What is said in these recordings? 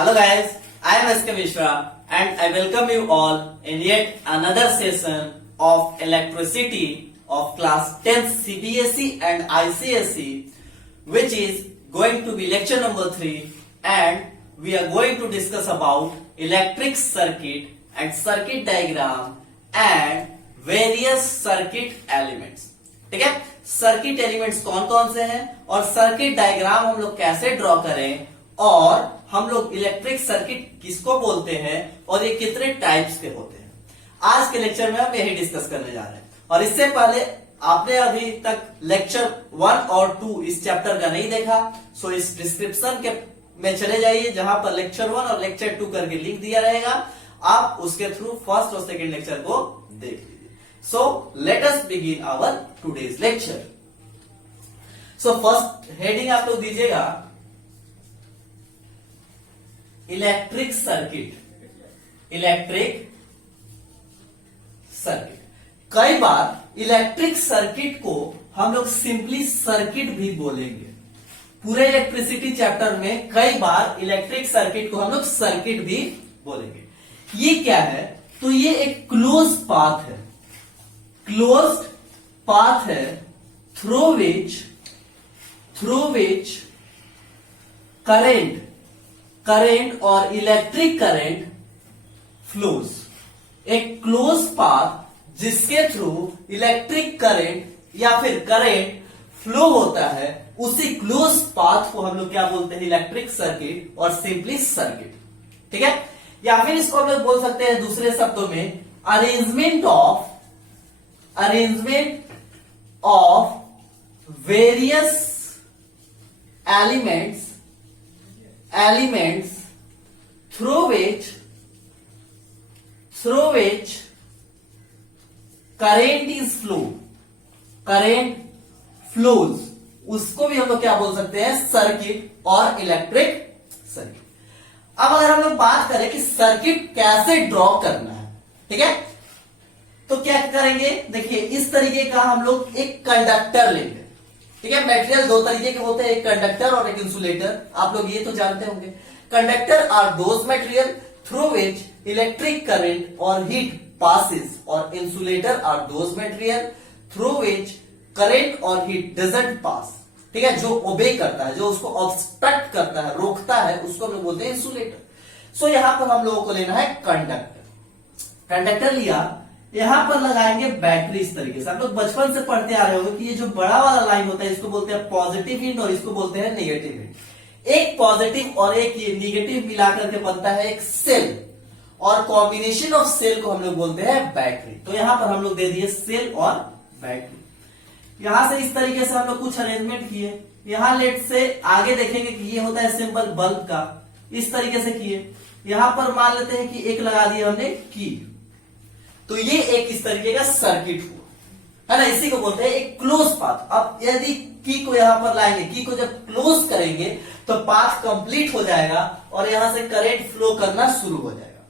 Hello guys, I am SK Mishra and I welcome you all in yet another session of electricity of class 10th CBSE and ICSE, which is going to be lecture number 3, and we are going to discuss about electric circuit and circuit diagram and various circuit elements. ठीक है, circuit elements कौन कौन से हैं और circuit diagram हम लोग कैसे ड्रॉ करें और हम लोग इलेक्ट्रिक सर्किट किसको बोलते हैं और ये कितने टाइप्स के होते हैं, आज के लेक्चर में हम यही डिस्कस करने जा रहे हैं। और इससे पहले आपने अभी तक लेक्चर 1 और 2 इस चैप्टर का नहीं देखा, सो इस डिस्क्रिप्शन के में चले जाइए जहां पर लेक्चर 1 और लेक्चर 2 करके लिंक दिया रहेगा, आप उसके थ्रू फर्स्ट और सेकेंड लेक्चर को देख लीजिए। So let us begin our today's lecture. So first heading आप लोग दीजिएगा इलेक्ट्रिक सर्किट। इलेक्ट्रिक सर्किट, कई बार इलेक्ट्रिक सर्किट को हम लोग सिंपली सर्किट भी बोलेंगे। पूरे इलेक्ट्रिसिटी चैप्टर में कई बार इलेक्ट्रिक सर्किट को हम लोग सर्किट भी बोलेंगे। ये क्या है, तो ये एक क्लोज पाथ है, क्लोज्ड पाथ है थ्रू विच करंट और इलेक्ट्रिक करंट फ्लोज। एक क्लोज पाथ जिसके थ्रू इलेक्ट्रिक करंट या फिर करंट फ्लो होता है, उसी क्लोज पाथ को हम लोग क्या बोलते हैं, इलेक्ट्रिक सर्किट और सिंपली सर्किट। ठीक है, या फिर इसको हम लोग बोल सकते हैं दूसरे शब्दों में arrangement of various elements through which current flows, उसको भी हम लोग क्या बोल सकते हैं, सर्किट और इलेक्ट्रिक सर्किट। अब अगर हम लोग बात करें कि सर्किट कैसे ड्रॉ करना है, ठीक है, तो क्या करेंगे, देखिए इस तरीके का हम लोग एक कंडक्टर लेंगे। ठीक है, मटेरियल दो तरीके के होते हैं, एक कंडक्टर और एक इंसुलेटर। आप लोग ये तो जानते होंगे। Conductor are those material through which electric current और हीट पासिस, और insulator are those material through which current और हीट डजंट पास। ठीक है, जो ओबे करता है, जो उसको ऑब्स्ट्रक्ट करता है, रोकता है, उसको हम लोग बोलते हैं इंसुलेटर। सो यहां पर हम लोगों को लेना है कंडक्टर। कंडक्टर लिया, यहां पर लगाएंगे बैटरी। इस तरीके से आप लोग बचपन से पढ़ते आ रहे होंगे कि ये जो बड़ा वाला लाइन होता है इसको बोलते हैं पॉजिटिव हिंट और इसको बोलते हैं नेगेटिव हिंट। एक पॉजिटिव और एक ये नेगेटिव मिलाकर के बनता है एक सेल, और कॉम्बिनेशन ऑफ सेल को हम लोग बोलते हैं बैटरी। तो यहां पर हम लोग दे दिए सेल और बैटरी। यहां से इस तरीके से हम लोग कुछ अरेंजमेंट किए। यहां लेट से आगे देखेंगे कि ये होता है सिंबल बल्ब का, इस तरीके से किए। यहां पर मान लेते हैं कि एक लगा दिया हमने की, तो ये एक इस तरीके का सर्किट हुआ, है ना, इसी को बोलते हैं एक क्लोज पाथ। अब यदि की को यहां पर लाएंगे, की को जब क्लोज करेंगे तो पाथ कंप्लीट हो जाएगा और यहां से करंट फ्लो करना शुरू हो जाएगा।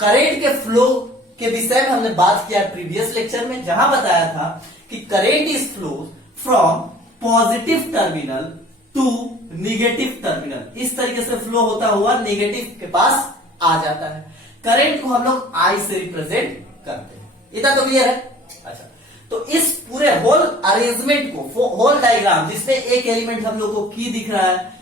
करंट के फ्लो के विषय में हमने बात किया प्रीवियस लेक्चर में, जहां बताया था कि current is flow from positive terminal to negative terminal. इस तरीके से फ्लो होता हुआ निगेटिव के पास आ जाता है। करंट को हम लोग आई से रिप्रेजेंट करते हैं। इतना तो क्लियर है। अच्छा, तो इस पूरे होल अरेंजमेंट को, होल डायग्राम जिसमें एक एलिमेंट हम लोग को की दिख रहा है,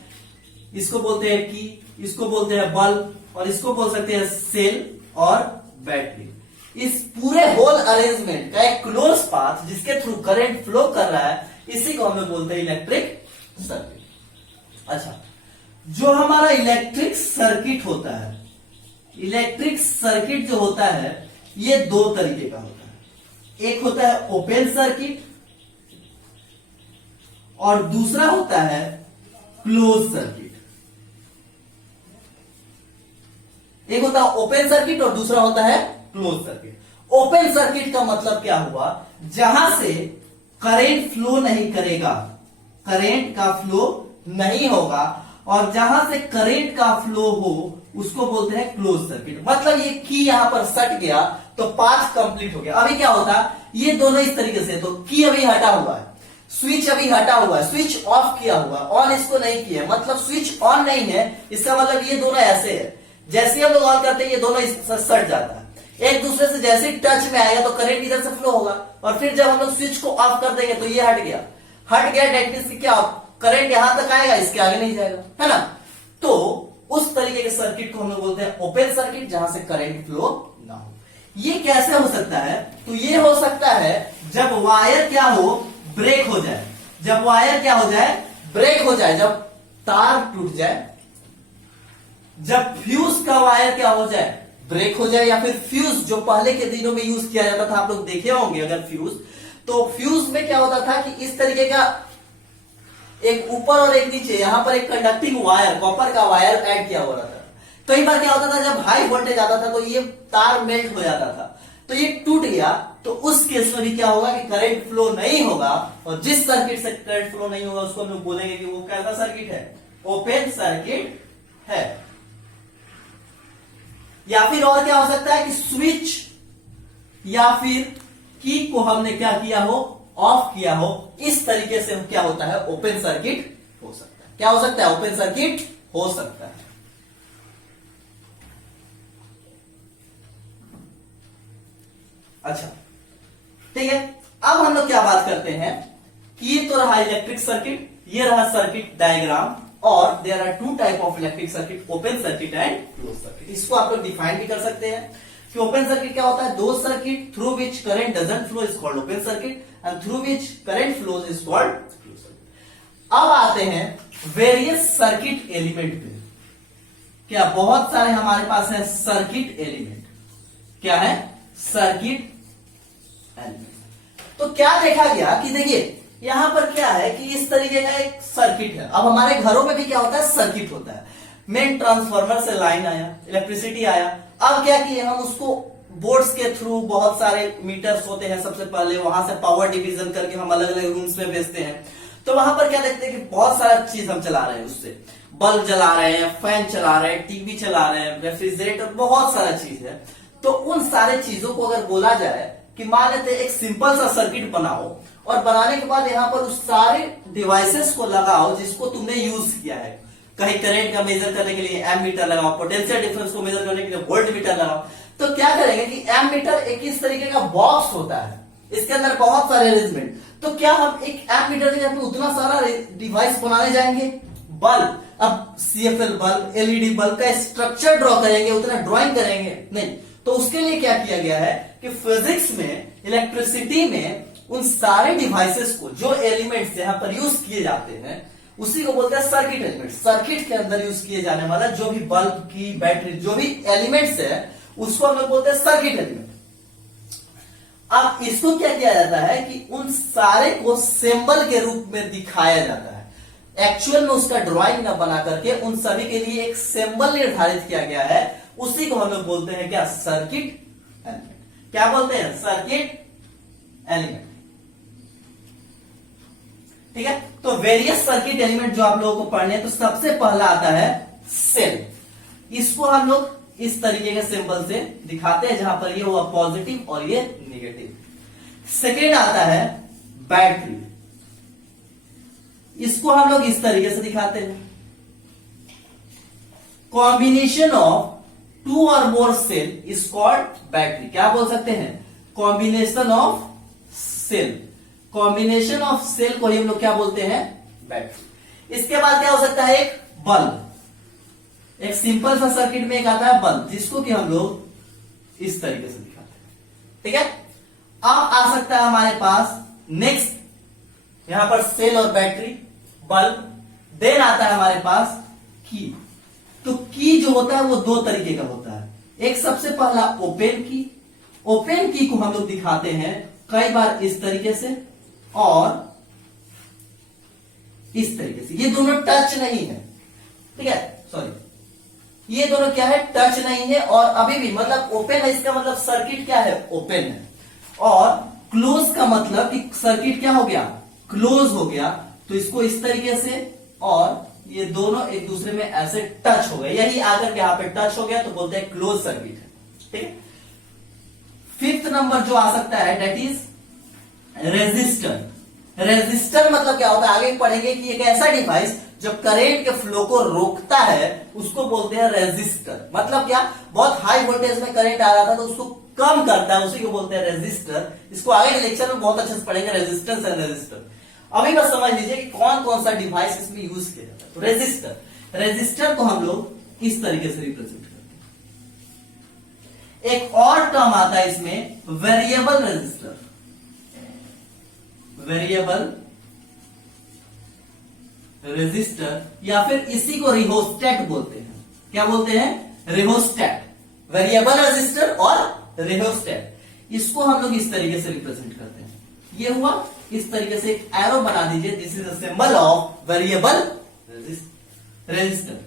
इसको बोलते हैं की, इसको बोलते हैं बल्ब, और इसको बोल सकते हैं सेल और बैटरी। इस पूरे होल अरेंजमेंट का एक क्लोज पाथ जिसके थ्रू करंट फ्लो कर रहा है, इसी को हम लोग बोलते हैं इलेक्ट्रिक सर्किट। अच्छा, जो हमारा इलेक्ट्रिक सर्किट होता है, इलेक्ट्रिक सर्किट जो होता है ये दो तरीके का होता है। एक होता है ओपन सर्किट और दूसरा होता है क्लोज सर्किट। एक होता है ओपन सर्किट और दूसरा होता है क्लोज सर्किट। ओपन सर्किट का मतलब क्या हुआ, जहां से करंट फ्लो नहीं करेगा, करंट का फ्लो नहीं होगा, और जहां से करंट का फ्लो हो उसको बोलते हैं क्लोज सर्किट। मतलब ये की यहां पर सट गया तो पाथ कंप्लीट हो गया। अभी क्या होता, ये दोनों इस तरीके से, तो की अभी हटा हुआ है, स्विच अभी हटा हुआ है, स्विच ऑफ किया हुआ, ऑन इसको नहीं किया, मतलब स्विच ऑन नहीं है, इसका मतलब ये दोनों ऐसे है। जैसे ही हम लोग ऑन करते हैं ये दोनों सट जाता है, एक दूसरे से जैसे ही टच में आएगा तो करंट इधर से फ्लो होगा, और फिर जब हम लोग स्विच को ऑफ कर देंगे तो ये हट गया, डेट मींस क्या करंट यहां तक आएगा, इसके आगे नहीं जाएगा, है ना। तो उस तरीके के सर्किट को हम लोग बोलते हैं ओपन सर्किट, जहां से करंट फ्लो ना हो। ये कैसे हो सकता है, तो ये हो सकता है जब वायर क्या हो, ब्रेक हो जाए, जब वायर क्या हो जाए, ब्रेक हो जाए, जब तार टूट जाए, जब फ्यूज का वायर क्या हो जाए, ब्रेक हो जाए, या फिर फ्यूज जो पहले के दिनों में यूज किया जाता था, आप लोग देखे होंगे अगर फ्यूज, तो फ्यूज में क्या होता था कि इस तरीके का एक ऊपर और एक नीचे, यहां पर एक कंडक्टिंग वायर, कॉपर का वायर ऐड किया हुआ था। कई बार क्या होता था जब हाई वोल्टेज आता था तो ये तार मेल्ट हो जाता था, तो ये टूट गया, तो उस केस में भी क्या होगा कि करंट फ्लो नहीं होगा, और जिस सर्किट से करंट फ्लो नहीं होगा उसको हम लोग बोलेंगे कि वो कैसा सर्किट है, ओपन सर्किट है। या फिर और क्या हो सकता है कि स्विच या फिर की को हमने क्या किया हो, ऑफ किया हो, इस तरीके से क्या होता है, ओपन सर्किट हो सकता है। क्या हो सकता है, ओपन सर्किट हो सकता है। अच्छा ठीक है, अब हम लोग क्या बात करते हैं कि ये तो रहा इलेक्ट्रिक सर्किट, ये रहा सर्किट डायग्राम, और there are two type of electric circuit, open circuit and close circuit. इसको आप लोग डिफाइन भी कर सकते हैं कि ओपन सर्किट क्या होता है, दो circuit through which current doesn't flow is called open circuit, and through which current flows is called close circuit. अब आते हैं वेरियस सर्किट एलिमेंट पे। क्या बहुत सारे हमारे पास है सर्किट एलिमेंट, क्या है, सर्किट एलिमेंट। तो क्या देखा गया कि देखिए यहां पर क्या है कि इस तरीके का एक सर्किट है। अब हमारे घरों में भी क्या होता है, सर्किट होता है, मेन ट्रांसफार्मर से लाइन आया, इलेक्ट्रिसिटी आया, अब क्या किए हम उसको बोर्ड्स के थ्रू, बहुत सारे मीटर्स होते हैं, सबसे पहले वहां से पावर डिवीजन करके हम अलग अलग रूम्स में भेजते हैं, तो वहां पर क्या देखते हैं कि बहुत सारा चीज हम चला रहे हैं, उससे बल्ब जला रहे हैं, फैन चला रहे हैं, टीवी चला रहे हैं, रेफ्रिजरेटर, बहुत सारा चीज है। तो उन सारे चीजों को अगर बोला जाए कि मान लेते एक सिंपल सा सर्किट बनाओ, और बनाने के बाद यहाँ पर उस सारे डिवाइसेस को लगाओ जिसको तुमने यूज किया है, कहीं करंट का मेजर करने के लिए एम मीटर लगाओ, पोटेंशियल डिफरेंस को मेजर करने के लिए वोल्ट मीटर लगाओ, तो क्या करेंगे कि एम मीटर एक इस तरीके का बॉक्स होता है, इसके अंदर बहुत सारे अरेंजमेंट, तो क्या हम एक एम मीटर के जगह पे उतना सारा डिवाइस बनाने जाएंगे, बल्ब, अब सीएफएल बल्ब, एलईडी बल्ब का स्ट्रक्चर ड्रॉ करेंगे, उतना ड्रॉइंग करेंगे नहीं। तो उसके लिए क्या किया गया है कि फिजिक्स में, इलेक्ट्रिसिटी में उन सारे डिवाइसेस को, जो एलिमेंट्स यहां पर यूज किए जाते हैं, उसी को बोलते हैं सर्किट एलिमेंट। सर्किट के अंदर यूज किए जाने वाला जो भी बल्ब की, बैटरी, जो भी एलिमेंट्स है, उसको हम लोग बोलते हैं सर्किट एलिमेंट। अब इसको क्या किया जाता है कि उन सारे को सिंबल के रूप में दिखाया जाता है, एक्चुअल में उसका ड्राइंग न बना करके उन सभी के लिए एक सिंबल निर्धारित किया गया है, उसी को हम लोग बोलते हैं क्या, सर्किट एलिमेंट। क्या बोलते हैं, सर्किट एलिमेंट। ठीक है, तो वेरियस सर्किट एलिमेंट जो आप लोगों को पढ़ने हैं, तो सबसे पहला आता है सेल। इसको हम लोग इस तरीके के सिंबल से दिखाते हैं, जहां पर ये हुआ पॉजिटिव और ये नेगेटिव। सेकेंड आता है बैटरी, इसको हम लोग इस तरीके से दिखाते हैं, कॉम्बिनेशन ऑफ टू और more cell is called battery. क्या बोल सकते हैं, combination of cell, combination of cell को ही हम लोग क्या बोलते हैं, बैटरी। इसके बाद क्या हो सकता है, एक बल्ब, एक सिंपल सा सर्किट में एक आता है बल्ब, जिसको कि हम लोग इस तरीके से दिखाते हैं। ठीक है, अब आ सकता है हमारे पास नेक्स्ट, यहां पर सेल और बैटरी, बल्ब, देन आता है हमारे पास की। तो की जो होता है वो दो तरीके का होता है, एक सबसे पहला ओपन की। ओपन की को हम लोग दिखाते हैं कई बार इस तरीके से और इस तरीके से, ये दोनों टच नहीं है, ठीक है, सॉरी, ये दोनों क्या है, टच नहीं है, और अभी भी मतलब ओपन है, इसका मतलब सर्किट क्या है, ओपन है, और क्लोज का मतलब कि सर्किट क्या हो गया, क्लोज हो गया। तो इसको इस तरीके से, और ये दोनों एक दूसरे में ऐसे टच हो गए, यही आकर के यहां पे टच हो गया, तो बोलते हैं क्लोज सर्किट है। ठीक है, फिफ्थ नंबर जो आ सकता है दैट इज रेजिस्टर। रेजिस्टर मतलब क्या होता है, आगे पढ़ेंगे कि एक ऐसा डिवाइस जो करेंट के फ्लो को रोकता है उसको बोलते हैं रेजिस्टर। मतलब क्या, बहुत हाई वोल्टेज में करंट आ रहा था तो उसको कम करता है, उसी को बोलते हैं रेजिस्टर। इसको आगे के लेक्चर में बहुत अच्छे से पढ़ेंगे, रेजिस्टेंस एंड रेजिस्टर। अभी बस समझ लीजिए कि कौन कौन सा डिवाइस इसमें यूज किया जाता है। तो रेजिस्टर को हम लोग इस तरीके से रिप्रेजेंट करते हैं। एक और टर्म आता है इसमें, वेरिएबल रेजिस्टर। वेरिएबल रेजिस्टर या फिर इसी को रिहोस्टेट बोलते हैं। क्या बोलते हैं? रिहोस्टेट। वेरिएबल रेजिस्टर और रिहोस्टेट, इसको हम लोग इस तरीके से रिप्रेजेंट करते हैं। ये हुआ, इस तरीके से एक एरो बना दीजिए, this is the symbol of variable resistor.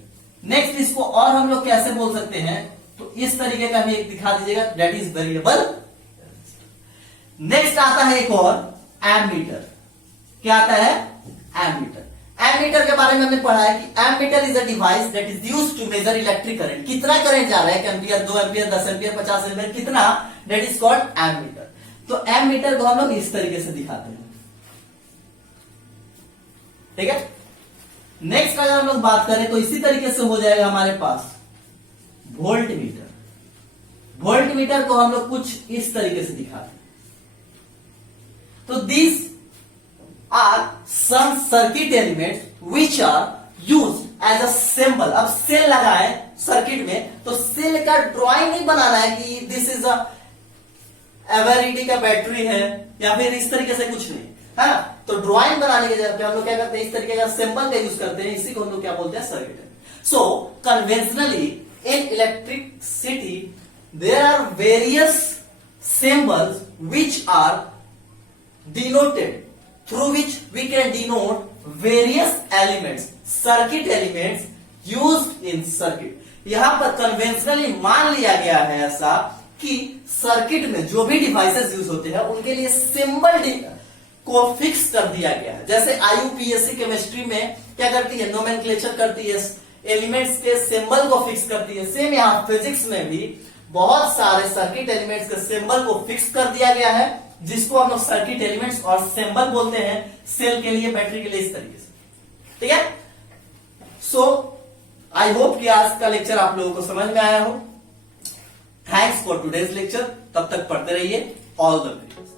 Next इसको और हम लोग कैसे बोल सकते हैं, तो इस तरीके का भी एक दिखा दीजिएगा, that is variable resistor. Next आता है एक और, एमीटर। क्या आता है? एमीटर। एमीटर के बारे में हमने पढ़ा है कि ammeter is a device that is used to measure electric current. कितना करंट जा रहा है, 1 एम्पियर, 2 एम्पियर, 10 एम्पियर, 50 एम्पियर, कितना, दैट इज कॉल्ड एमीटर। तो एमीटर को हम लोग इस तरीके से दिखाते हैं। ठीक है। नेक्स्ट अगर हम लोग बात करें तो इसी तरीके से हो जाएगा हमारे पास वोल्ट मीटर। वोल्ट मीटर को हम लोग कुछ इस तरीके से दिखाते हैं। तो this are some circuit elements which are used as a symbol. अब सेल लगा है सर्किट में, तो सेल का ड्राइंग नहीं बनाना है कि दिस इज अ एवरीडी का बैटरी है या फिर इस तरीके से कुछ नहीं है ना। तो ड्राइंग बनाने के जगह पे हम लोग क्या करते हैं, इस तरीके का सिंबल का यूज करते हैं। इसी को हम लोग क्या बोलते हैं, circuit. So conventionally in electricity there are various symbols which are denoted, through which we can denote various elements, circuit elements used in circuit। यहां पर कन्वेंशनली मान लिया गया है ऐसा कि सर्किट में जो भी डिवाइसेस यूज होते हैं उनके लिए सिंबल को फिक्स कर दिया गया है। जैसे आईयूपीएससी केमिस्ट्री में क्या करती है, नोमेनक्लेचर करती है, एलिमेंट्स के सिंबल को फिक्स करती है। सेम यहां फिजिक्स में भी बहुत सारे सर्किट एलिमेंट्स के सिंबल को फिक्स कर दिया गया है, जिसको हम लोग सर्किट एलिमेंट्स और सिंबल बोलते हैं। सेल के लिए, बैटरी के लिए, इस तरीके से। ठीक है। सो आई होप कि आज का लेक्चर आप लोगों को समझ में आया हो। Thanks for today's lecture. तब तक पढ़ते रहिए। All the best.